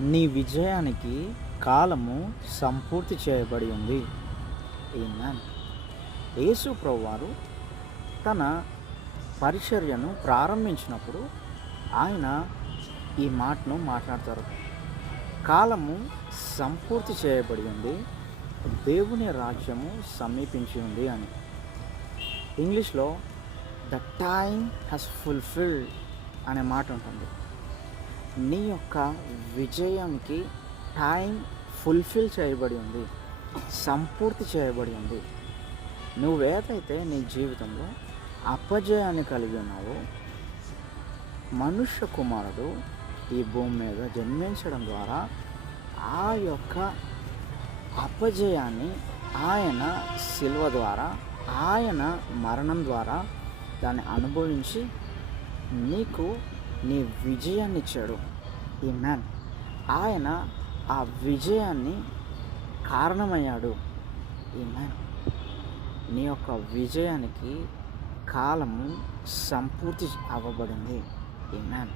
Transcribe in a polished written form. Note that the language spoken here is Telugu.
నీ విజయానికి కాలము సంపూర్తి చేయబడి ఉంది. ఆమేన్. యేసు ప్రభువారు తన పరిచర్యను ప్రారంభించినప్పుడు ఆయన ఈ మాటను మాట్లాడతారు. కాలము సంపూర్తి చేయబడి ఉంది, దేవుని రాజ్యము సమీపించి ఉంది అని. ఇంగ్లీష్లో ద టైమ్ హ్యాస్ ఫుల్ఫిల్డ్ అనే మాట ఉంటుంది. నీ యొక్క విజయానికి టైం ఫుల్ఫిల్ చేయబడి ఉంది, సంపూర్తి చేయబడి ఉంది. నువ్వేదైతే నీ జీవితంలో అపజయాన్ని కలిగి ఉన్నావో, మనుష్య కుమారుడు ఈ భూమి మీద జన్మించడం ద్వారా ఆ యొక్క అపజయాన్ని ఆయన శిలువ ద్వారా, ఆయన మరణం ద్వారా దాన్ని అనుభవించి నీకు నీ విజయాన్ని ఇచ్చాడు. ఆమేన్. ఆయన ఆ విజయాన్ని కారణమయ్యాడు. ఆమేన్. నీ యొక్క విజయానికి కాలము సంపూర్తి అవ్వబడింది. ఆమేన్.